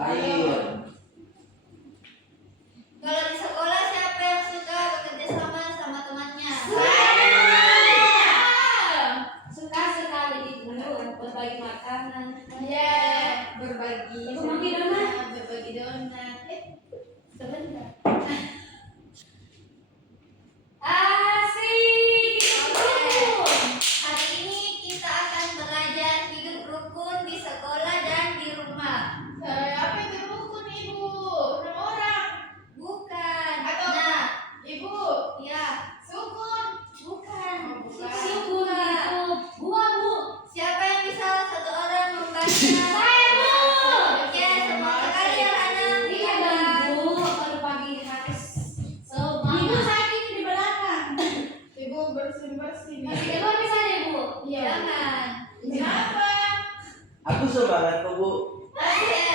Air. Kalau di sekolah siapa yang suka bekerja sama temannya? Suka sekali itu berbagi makanan. Ya, berbagi donat. Sebentar. Asik. Hari ini kita akan belajar hidup rukun di sekolah dan di rumah. Apa itu rukun, Ibu? Nama orang? Bukan. Atau Nah, Ibu? ya, Sukun? bukan. Oh, bukan. Syukur itu. Buah, Bu. Siapa yang bisa satu orang membaca? Saya, Bu. Oke, semua sekali ya anak. Iya dong, Bu. Kalau pagi harus semangat. Ibu sakit di belakang. Ibu bersin-bersin. Masih keluar bisa deh, Bu. Iya. Jangan. Kenapa? Aku semangat kok, Bu. Oke,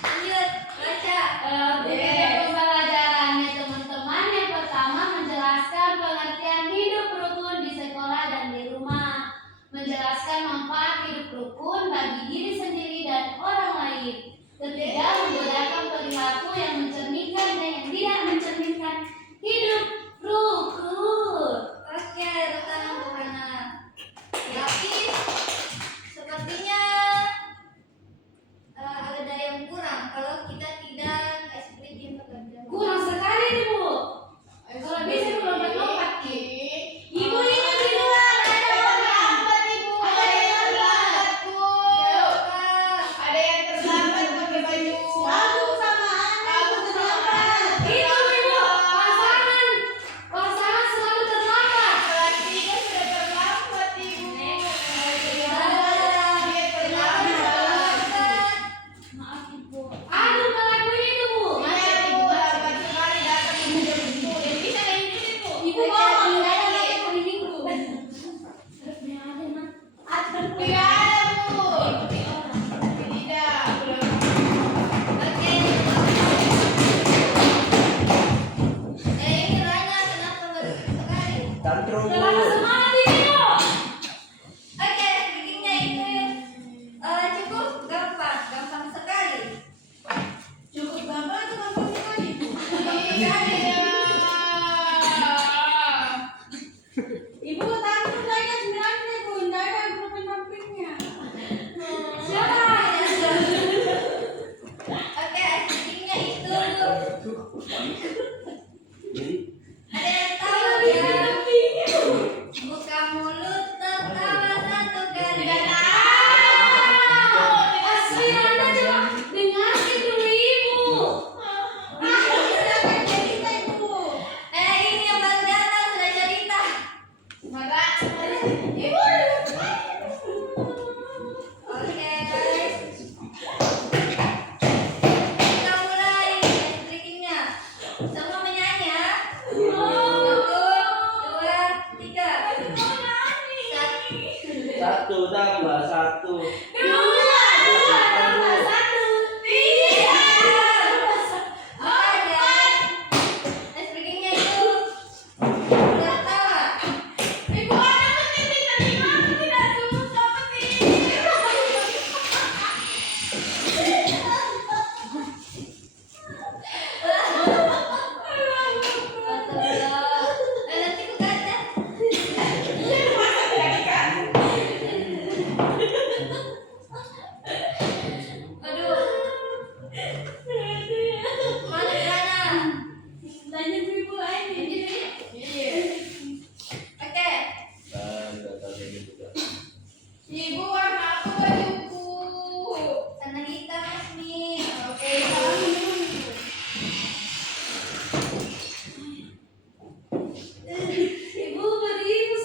lanjut baca. Pembelajarannya teman-teman, yang pertama menjelaskan pengertian hidup rukun di sekolah dan di rumah, menjelaskan manfaat hidup rukun bagi diri sendiri dan orang lain. Ketiga, menggunakan perilaku yang mencerminkan dan yang tidak mencerminkan hidup rukun. Oke, tangan untuk anak. Tapi sepertinya ada yang kurang kalau kita tidak explain pekerjaan. Kurang sekali nih, Bu. Kalau bisa lompat-lompat, Ki. Ibu ini di luar ada orang. Terlambat, Ibu. Ada yang terlambat, Bu. Ada yang terlambat pakai baju. Aku sama anak. Aku terlambat. Itu, Ibu. Pasangan selalu terlambat. Kelas 3 sudah terlambat, Ibu. Dia terlambat. Maaf, Ibu. Aduh, ngelakuin itu, Bu. Iya, Bu. Lambat sekali datang Ibu jam 10. Jadi bisa kayak gini, Bu. Ibu bawa nggak ada lagi hari Minggu. Harusnya ada, Nak. Ada. Tidak ada, Bu. Tidak. Oke. Ini Rana kenapa baru sekali? Tantrum, Bu. Terlalu semangat ini, Bu. Oke, bikinnya itu cukup gampang sekali. Cukup gampang atau gampang sekali, Bu? Tidak. Ibu tadi saya 9 Bu, enggak ada pendampingnya. Siapa? Oke, bikinnya itu Jadi, ada yang tahu ya? Buka mulut tertawa satu kali. Tidak tahu. Asli Anda coba dengarkan dulu Ibu. Ini yang baru datang sudah cerita. Marah. Ibu. Oke, kita mulai breakingnya. Semua menyanyi ya. 1, 2, 3. satu tambah satu. Breakingnya itu tertawa. Ibu ada penting tadi aku tidak suka penting. Nanti ku kaca. Aduh. Mana Rana? Lanjut Ibu ini. Iya. Oke. Ibu warna apa bajuku? Sana hitam Asmi. Oke. Ibu beribu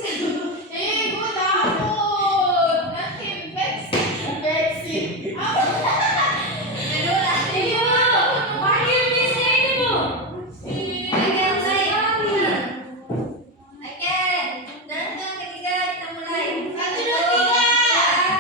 Ibu takut nanti infeksi. Apa? Ibu, panggil bisnya ini, Bu. Oke, mulai. Oke. Dan yang ketiga kita mulai. 1, 2, 3.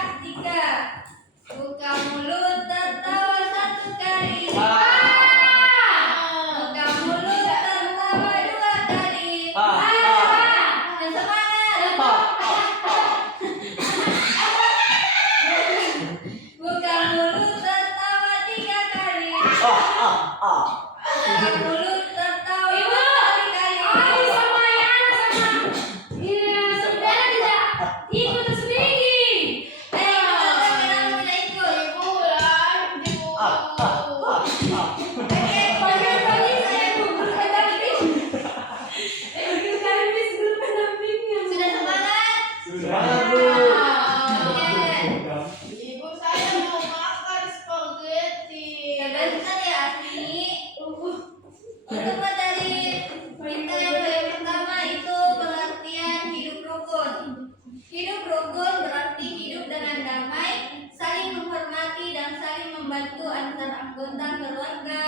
rukun berarti hidup dengan damai, saling menghormati dan saling membantu antar anggota keluarga,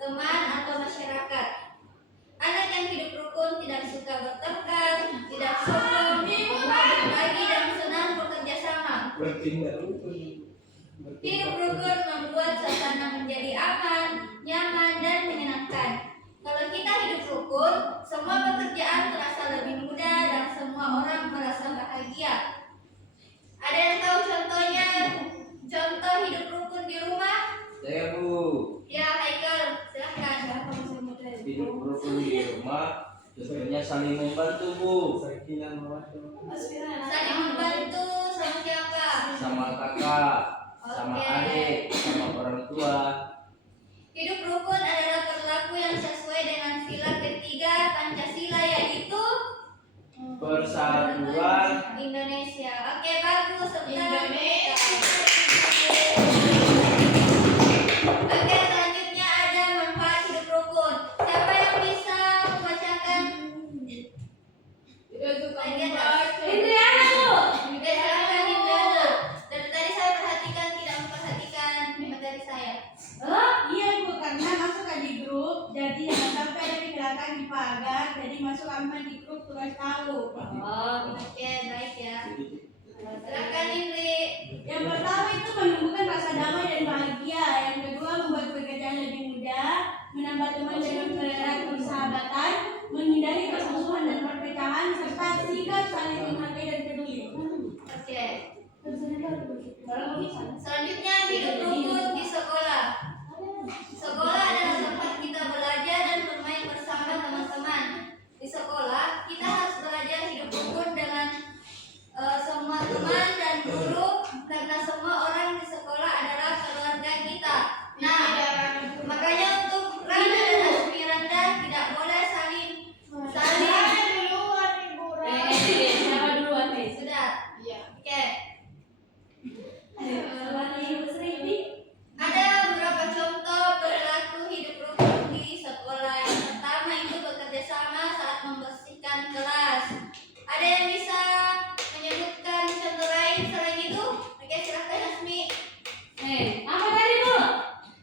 teman atau masyarakat. Anak yang hidup rukun tidak suka bertengkar, tidak sombong, mau berbagi dan senang bekerja sama. Hidup rukun membuat suasana menjadi aman, nyaman dan menyenangkan. Kalau kita hidup rukun, semua pekerjaan terasa lebih mudah dan semua orang merasa bahagia. Ada yang tahu contoh hidup rukun di rumah? Saya Bu, Ya, Haikal, silahkan. hidup rukun di rumah tentunya saling membantu Bu. Saling membantu sama siapa? Sama kakak, sama Oke. adik, sama orang tua. Hidup rukun adalah perilaku yang sesuai dengan sila ketiga Pancasila, yaitu Persatuan. Indonesia. Oke, bagus. Indonesia. Oke, selanjutnya ada manfaat hidup rukun. Siapa yang bisa membacakan? Tidak suka Bagian membaca. Indriana Bu. Oke, silakan Indriana. Dari tadi saya perhatikan tidak memperhatikan materi saya. Oh, Iya Bu, karena masuk di grup, jadi jangan sampai ada di belakang di pagar, jadi masuk aman di grup terus tahu. Oke, baik ya. Silakan Indri. Yang pertama itu menumbuhkan rasa damai dan bahagia. Yang kedua membuat pekerjaan lebih mudah, menambah teman dan mempererat persahabatan, menghindari permusuhan dan perpecahan, serta sikap saling menghargai dan peduli. Oke. Selanjutnya hidup rukun di sekolah. Sekolah adalah tempat kita belajar dan bermain bersama teman-teman. Di sekolah kita harus belajar hidup rukun dengan semua teman dan guru, karena semua orang di sekolah adalah keluarga kita. Nah, makanya untuk Randa dan Asmiranda tidak boleh saling Duluan Ibu Rana. siapa duluan nih? sudah. Iya. Oke. Ibu Sri. Ada beberapa contoh perilaku hidup rukun di sekolah. Yang pertama itu bekerja sama saat membersihkan kelas. Ada yang bisa menyebutkan contoh lain selain itu? Oke, silahkan Asmi. Apa tadi Bu?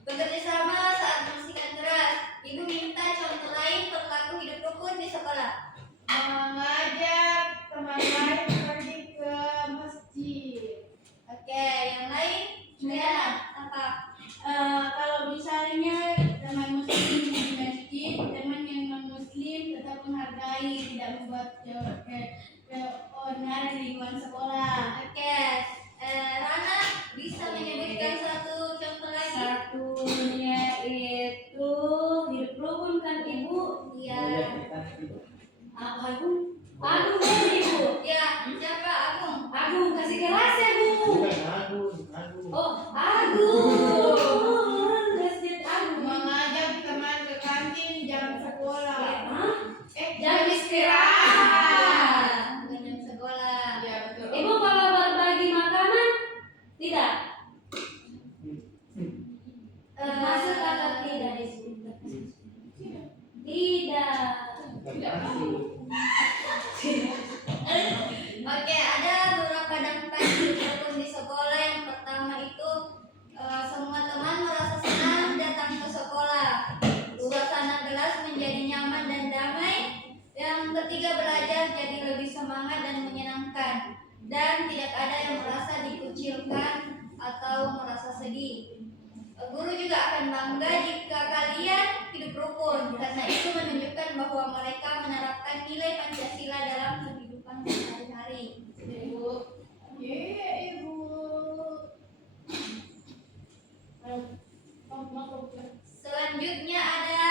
Bekerja sama saat membersihkan kelas. Ibu minta contoh lain perilaku hidup rukun di sekolah. Mengajak teman lain pergi ke masjid. Oke, yang lain? Ya, apa? Kalau misalnya teman muslim di masjid, teman yang non muslim tetap menghargai, tidak membuat keonaran di lingkungan sekolah. Oke, Rana bisa menyebutkan satu contoh lagi? Satunya itu hidup rukun kan Ibu? Iya. Agung. Agung kan Ibu? Ya, siapa Agung? Agung kasih keras ya Bu. Oh, Agung. Kasih Agung. Mengajak teman ke kantin jam sekolah. Hah? Jam istirahat. Bukan jam sekolah. Iya betul. Ibu kalau berbagi makanan tidak? Masuk atau tidak di sini? Tidak. Oke, ada beberapa dampak hidup rukun di sekolah. Yang pertama itu semua teman merasa senang datang ke sekolah. Suasana kelas menjadi nyaman dan damai. Yang ketiga, belajar jadi lebih semangat dan menyenangkan. Dan tidak ada yang merasa dikucilkan atau merasa sedih. Guru juga akan bangga jika kalian hidup rukun, karena itu menunjukkan bahwa mereka menerapkan nilai Pancasila dalam kehidupan sehari-hari. Ibu. Iya Ibu. Selanjutnya ada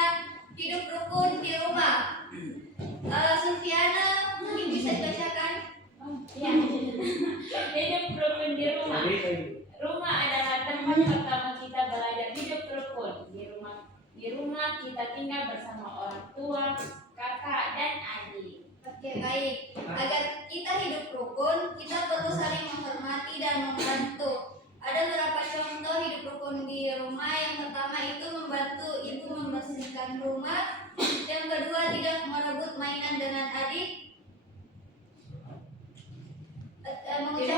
hidup rukun di rumah. Sulfiana mungkin bisa dibacakan? Ya. Hidup rukun di rumah. Rumah adalah tempat pertama kita belajar hidup rukun. Di rumah kita tinggal bersama orang tua, kakak dan adik. Oke, baik. Agar kita hidup rukun, kita perlu saling menghormati dan membantu. Ada beberapa contoh hidup rukun di rumah. Yang pertama itu membantu ibu membersihkan rumah. Yang kedua, tidak merebut mainan dengan adik. Mengucapkan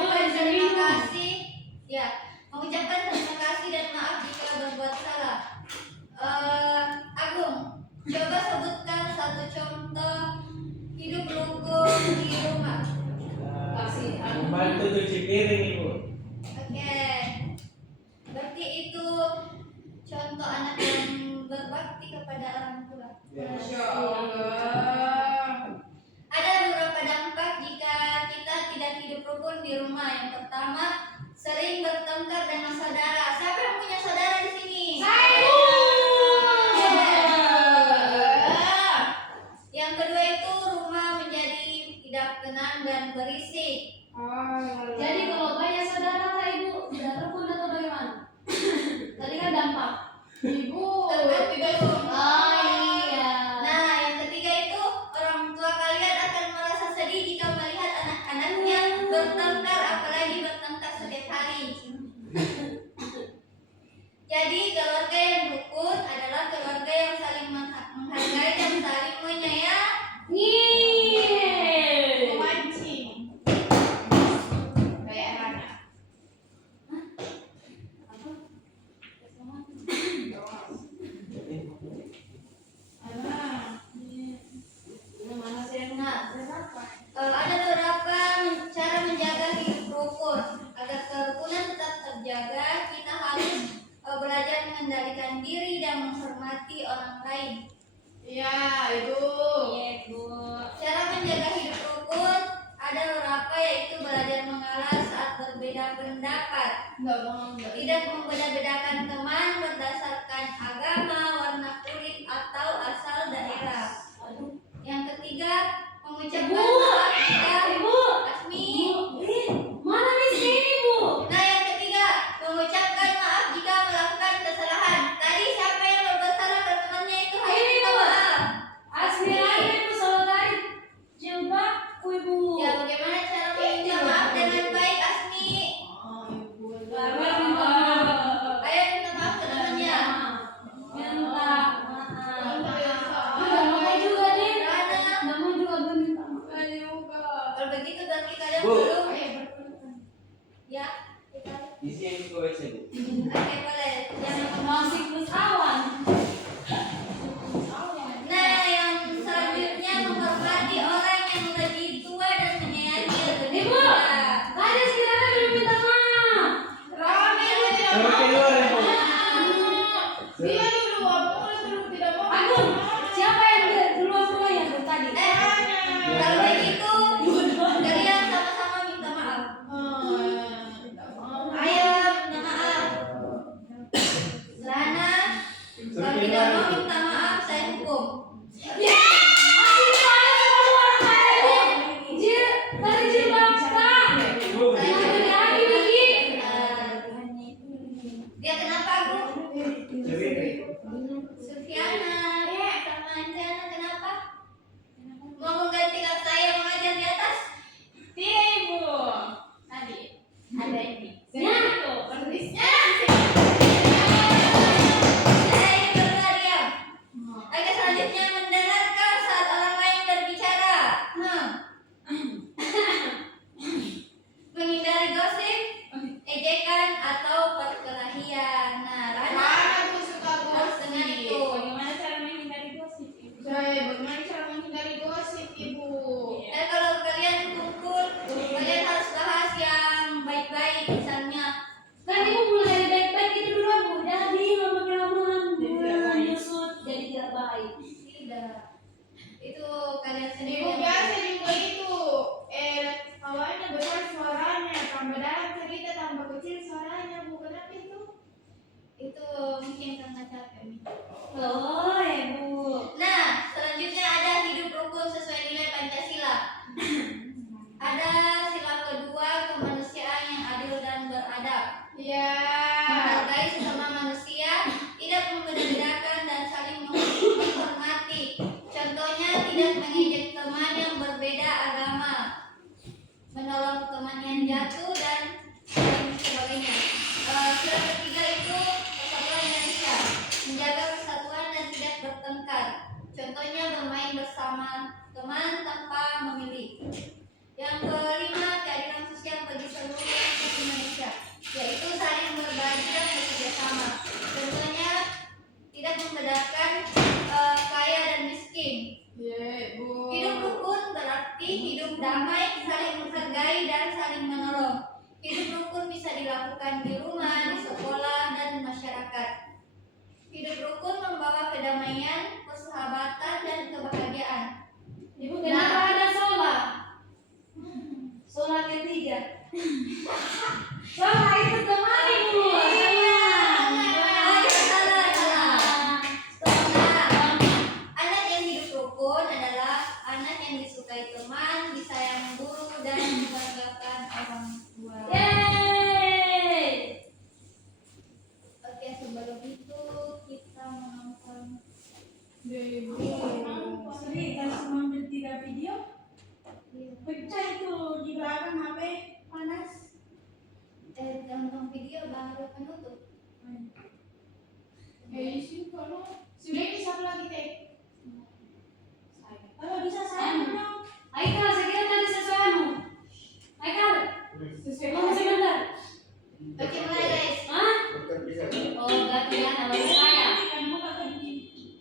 cuci piring ibu. Oke. Berarti itu contoh anak yang berbakti kepada orang tua. Masya Allah. Ada beberapa dampak jika kita tidak hidup rukun di rumah. Yang pertama, sering bertengkar dengan saudara. Siapa yang punya saudara di sini? Yang kedua itu rumah menjadi tidak tenang dan berisik. Jadi kalau banyak saudara tak ibu tidak rukun atau bagaimana? Tadi kan dampak. Ibu Tergantung. tidak Oh iya. Nah, yang ketiga itu orang tua kalian akan merasa sedih jika melihat anak-anaknya bertengkar, apalagi bertengkar setiap hari. Jadi keluarga yang rukun adalah keluarga yang saling menghargai dan saling menyayangi. memancing. Kayak Rana. Ada beberapa cara menjaga hidup rukun. Agar kerukunan tetap terjaga, kita harus belajar mengendalikan diri dan menghormati orang lain. Iya, itu. Cara menjaga hidup rukun ada beberapa, yaitu belajar mengalah saat berbeda pendapat, Enggak. tidak membeda-bedakan teman berdasarkan agama, warna kulit, atau asal daerah. Yang ketiga, mengucapkan maaf jika Asmi. Mana bisa ini bu? Nah, yang ketiga, mengucapkan maaf jika melakukan kesalahan. Tadi siapa yang bersalah dan temannya itu harus Ini, minta Bu. maaf. Asmi lagi ibu selalu tarik jilbabku ibu. Ya, bagaimana cara meminta maaf dengan baik, Asmi? Baru minta maaf. Ayo minta maaf ke temannya. Minta maaf. Udah mau juga nih. Rana. Nama juga belum minta maaf. Kalau begitu berarti kalian Bu. belum. Ya, kita. Isi yang ke WC bu. Oke, boleh. Jangan Mau siklus awan. Nah, yang selanjutnya menghormati orang yang lebih tua dan menyayangi lebih Ibu, muda. tadi sekiranya belum minta maaf. Rami, aku tidak Suruh mau. keluar ya bu. Dia dulu, aku dulu tidak mau. Aku, siapa yang duluan yang tadi? Kalau begitu, kalian sama-sama minta maaf. Ayo, minta maaf. Lana, kalau tidak mau minta maaf, saya hukum. Ya, masih kalian keluar kali. Tadi jilbab tak. Bu. Lagi lagi. Dia kenapa, Bu? Cerita. Sufiana, sama Anjana kenapa? Mau menggantikan saya mengajar di atas? Tidak, Ibu. Tadi ada ini. Itu penulisnya. Berdua diam. Oke, selanjutnya mendengarkan saat orang lain berbicara. Menghindari gosip, ejekan, atau perkelahian. Nah, Rana Mana aku suka harus dengan gosip. itu. Bagaimana cara menghindari gosip, Ibu? Bagaimana cara menghindari gosip, Ibu? Dan kalau kalian kumpul, kalian harus bahas yang baik-baik, misalnya. Kan ibu mulai dari baik-baik itu dulu bu. Jadi lama-kelamaan menyusut jadi tidak baik. Tidak. Itu kalian sendiri. Ibu yang- biasa juga itu. Awalnya besar suaranya, tambah dalam cerita, tambah kecil suaranya, Bu. Kenapa itu? Itu mungkin karena capek nih. Oh ibu. Nah, selanjutnya ada hidup rukun sesuai nilai Pancasila. Ada sila kedua, kemanusiaan yang adil dan beradab. Ya. Menghargai sesama manusia, tidak membeda-bedakan dan saling menghormati. Contohnya tidak mengejek teman yang berbeda agama, menolong teman yang jatuh dan lain sebagainya. Sila ketiga itu persatuan Indonesia, menjaga persatuan dan tidak bertengkar. Contohnya bermain bersama teman tanpa memilih. Yang kelima, keadilan sosial bagi seluruh rakyat Indonesia, yaitu saling dilakukan di rumah, di sekolah, dan masyarakat. Hidup rukun membawa kedamaian, persahabatan, dan kebahagiaan. Ibu kenapa ada sola? Sola ketiga. Sola itu teman ibu. Anak yang hidup rukun adalah anak yang disukai teman, disayang guru, dan dibanggakan orang tua. Yeay. Oke, sebelum itu kita menonton. Sri, kalau mengambil 3 video, pecah itu di belakang HP panas. Nonton video baru penutup. Sudah ini satu lagi teh. Kalau bisa saya dong. Aikal, saya kira tadi sesuatu. Aikal, ngomong sebentar. Bagaimana guys? Hah? Oh, ganti ya nama saya.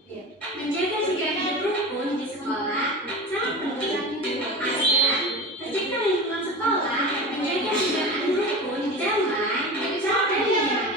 Iya. Menjaga 3M rukun di sekolah sangat penting adalah tercipta lingkungan sekolah menjaga 3M rukun damai, damai,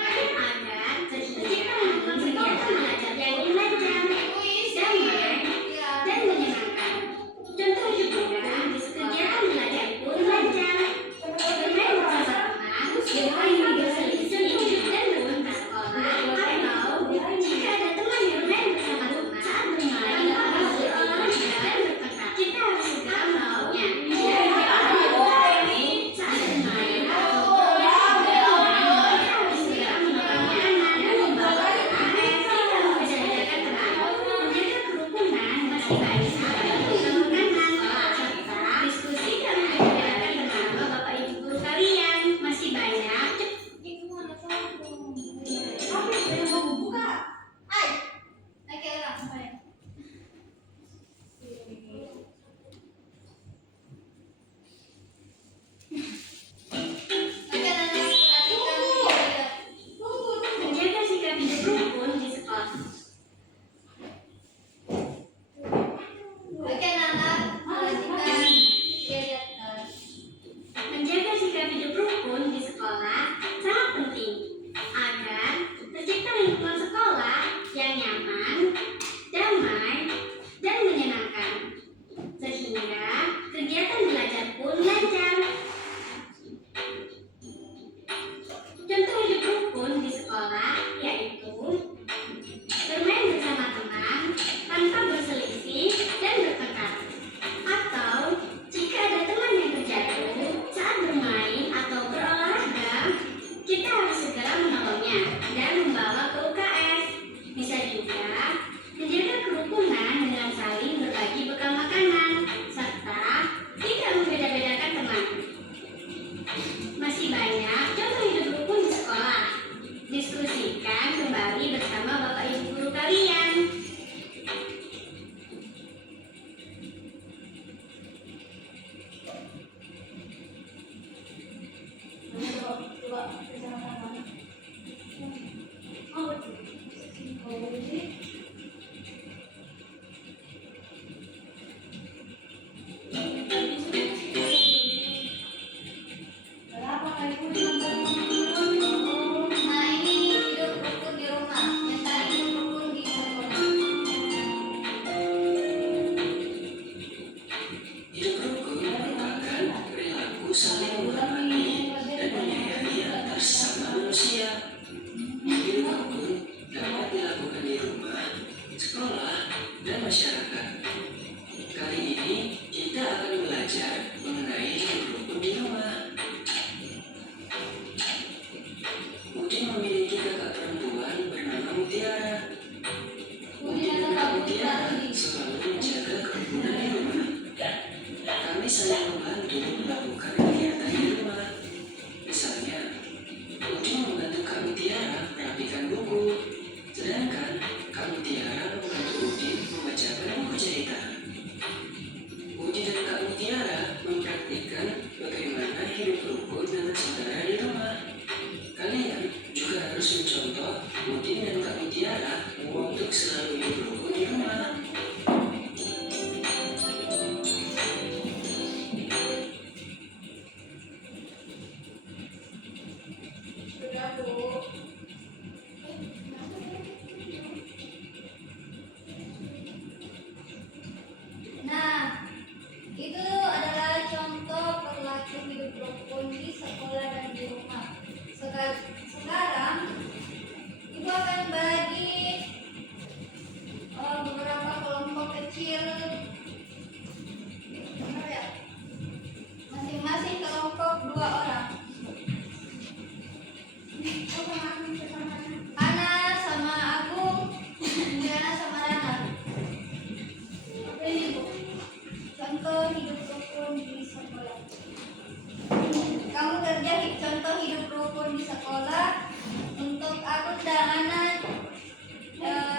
Bu. Nah, itu adalah contoh perilaku hidup rukun di sekolah dan di rumah. Sekarang, Ibu akan bagi beberapa kelompok kecil. Benar ya? Masing-masing kelompok 2 orang. Ana sama Agung, Diana sama Rana. Apa ini, Bu? Contoh hidup rukun di sekolah. Kamu kerja contoh hidup rukun di sekolah. Untuk Agung dan Ana,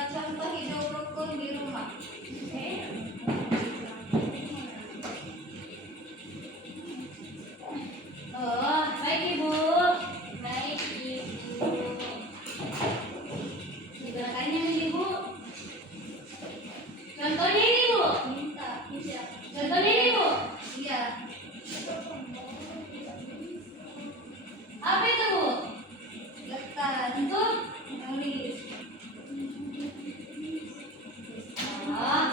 contoh hidup rukun di rumah. Oh, baik Ibu. Baik Ibu. Diberikannya nih Ibu. Contohnya ini Bu. Minta, iya. Contohnya ini Bu. Iya. Apa itu Bu? Letak, Untuk nulis. oh,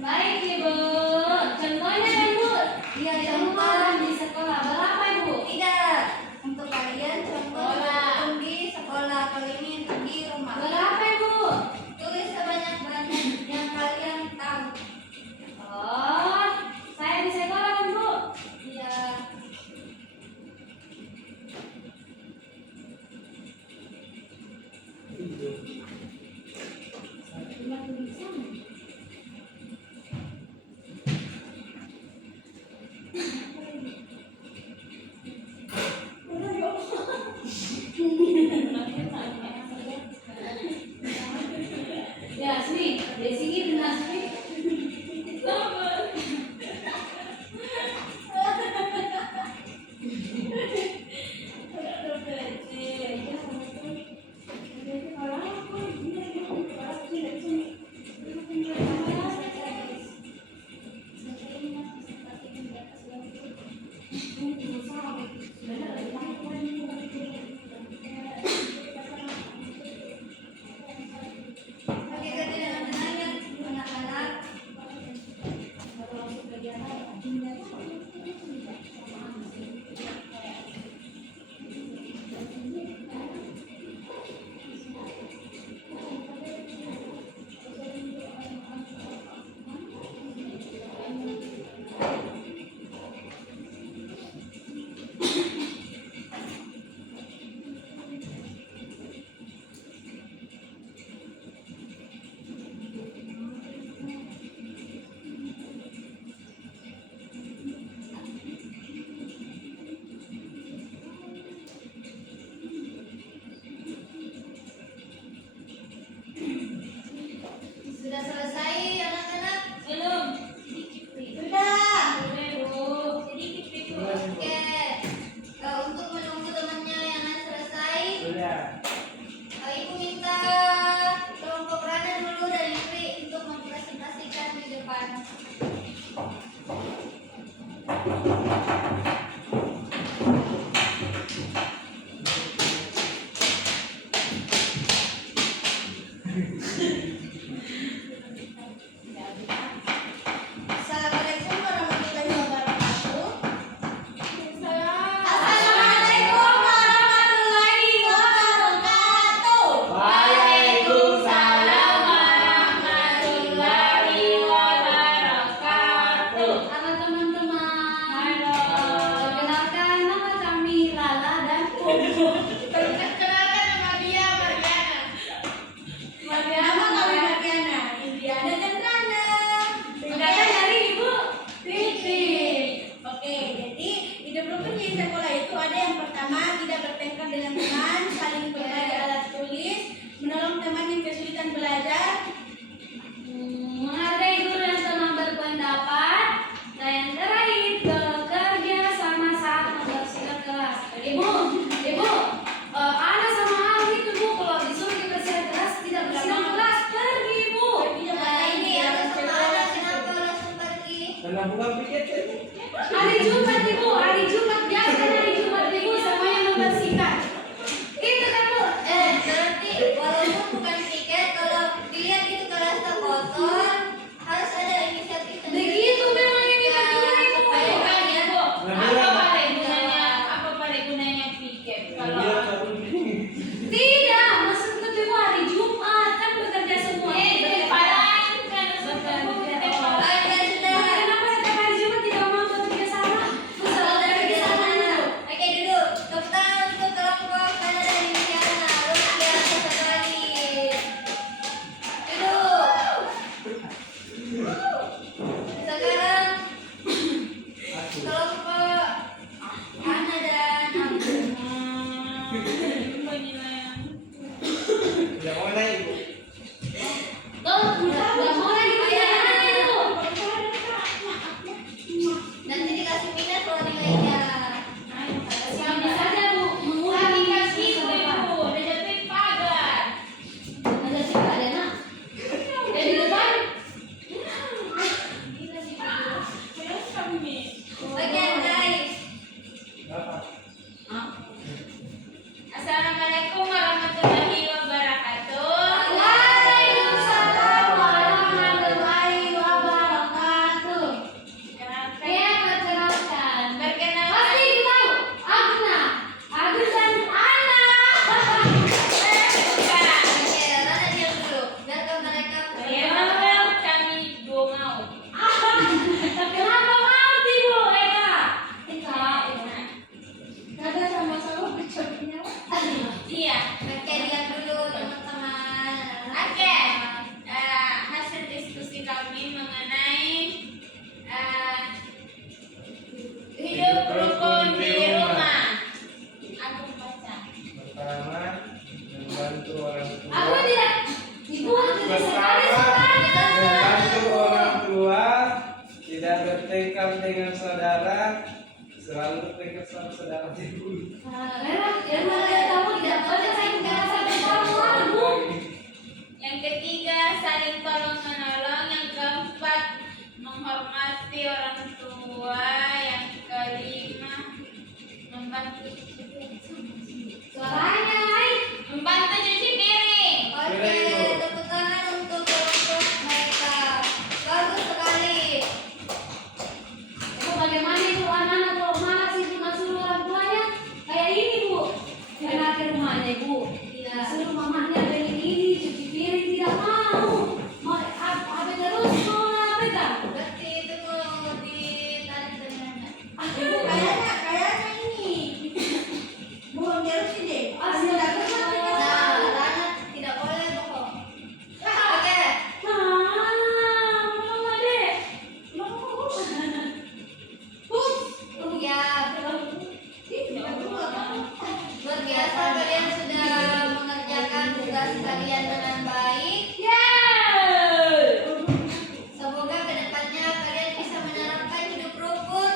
baik Ibu. Contohnya kan Bu. Iya, Di contoh. rumah di sekolah berapa Ibu? Tidak. Untuk kalian contoh Sekolah. rukun di sekolah. Kalau ini untuk di rumah. Berapa Ibu? Tulis sebanyak-banyak yang kalian tahu. Oh, saya di sekolah kan Bu? Iya. Ya, sini. Di sini benar sini. Oke, kerja dengan tenang ya, anak-anak. Baru langsung kerja Sudah selesai anak-anak? Belum. Sudah. Ibu. Oke. Untuk menunggu temannya yang lain selesai, Ibu minta kelompok Rana dulu dan Yuri untuk mempresentasikan di depan. Assalamualaikum warahmatullahi wabarakatuh. Assalamualaikum warahmatullahi wabarakatuh. Waalaikumsalam warahmatullahi wabarakatuh. Halo teman-teman. Halo. Perkenalkan nama kami Lala dan Puput. Perkenalkan nama dia Mariana. Nama kami pertama, membantu orang tua. Aku tidak dibuat jadi sekretaris Pertama, sekolah. membantu orang tua, tidak bertengkar dengan saudara, selalu bertengkar sama saudara dulu. Yang mana kamu tidak boleh saya sampai kamu lalu. Yang ketiga, saling tolong menolong. Yang keempat, menghormati orang tua. Yang kelima, membantu Suaranya, hai. membantu cuci piring. Oke, tepuk tangan untuk kelompok mereka. Bagus sekali. Itu bagaimana itu anak-anak kalau malas itu suruh orang tuanya kayak ini bu, enak ke rumahnya bu. Suruh mamanya beli ini cuci piring tidak mau. Mau apa terus mau apa kan? Berarti itu mau ditarik dengannya. Ibu kayaknya ini bohong terus deh. Sudah pernah Nah, Rana tidak boleh bohong. Oke, Mama deh. ya. Luar biasa kalian sudah mengerjakan tugas kalian dengan baik. Semoga kedepannya kalian bisa menerapkan hidup rukun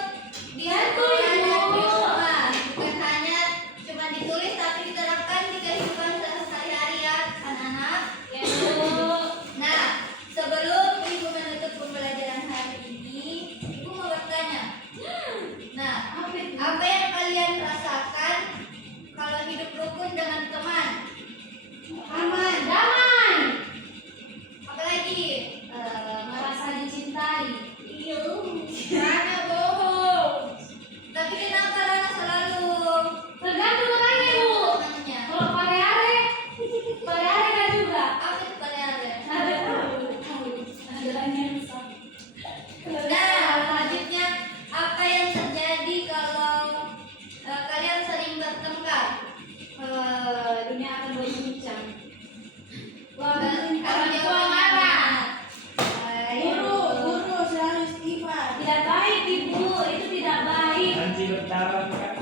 di sekolah dan di rumah. Bukan hanya cuma ditulis tapi diterapkan di kehidupan sehari-hari ya anak-anak. Ya bu. Nah, sebelum ibu menutup pembelajaran hari ini, ibu mau bertanya. Nah, apa yang kalian rasakan kalau hidup rukun dengan teman? Aman, damai. Apalagi? Merasa dicintai. Rana bohong. Tapi kenapa Rana selalu Tergantung orangnya bu. temannya? Kalau pare-are kan juga. Apa itu pada Ada tahu. Ada yang rusak. Nah, selanjutnya apa yang terjadi kalau kalian sering bertengkar? Dunia akan berguncang. Kalau jawabannya apa? Guru selalu istighfar. Tidak baik ibu, itu tidak baik. Nanti berdarah kan?